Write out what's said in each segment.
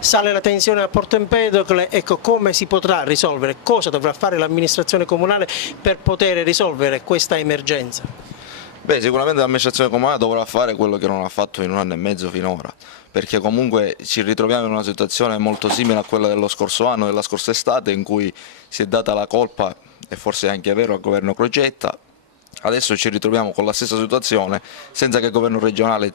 sale la tensione a Porto Empedocle, ecco, come si potrà risolvere, cosa dovrà fare l'amministrazione comunale per poter risolvere questa emergenza? Beh, sicuramente l'amministrazione comunale dovrà fare quello che non ha fatto in 1 anno e mezzo finora, perché comunque ci ritroviamo in una situazione molto simile a quella dello scorso anno, della scorsa estate, in cui si è data la colpa, e forse è anche vero, al governo Crocetta. Adesso ci ritroviamo con la stessa situazione, senza che il governo regionale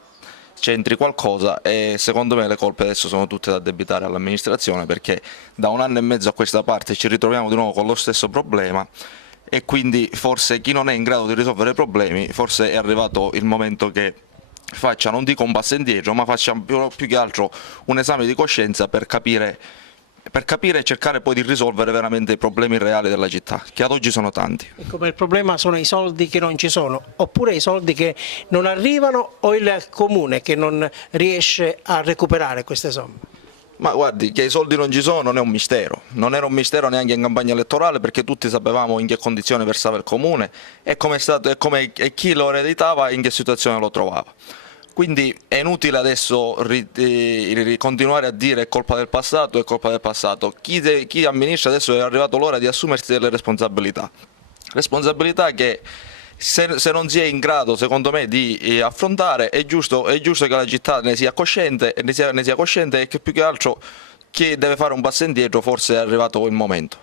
c'entri qualcosa, e secondo me le colpe adesso sono tutte da addebitare all'amministrazione, perché da 1 anno e mezzo a questa parte ci ritroviamo di nuovo con lo stesso problema. E quindi forse chi non è in grado di risolvere i problemi, forse è arrivato il momento che faccia, non dico un passo indietro, ma faccia più che altro un esame di coscienza per capire e cercare poi di risolvere veramente i problemi reali della città, che ad oggi sono tanti. Ecco, ma il problema sono i soldi che non ci sono, oppure i soldi che non arrivano, o il comune che non riesce a recuperare queste somme? Ma guardi, che i soldi non ci sono non è un mistero, non era un mistero neanche in campagna elettorale, perché tutti sapevamo in che condizione versava il comune e e chi lo ereditava in che situazione lo trovava. Quindi è inutile adesso continuare a dire è colpa del passato, è colpa del passato. Chi amministra adesso è arrivato l'ora di assumersi delle responsabilità. Responsabilità che se non si è in grado, secondo me, di affrontare, è giusto che la città ne sia cosciente, e che più che altro chi deve fare un passo indietro forse è arrivato il momento.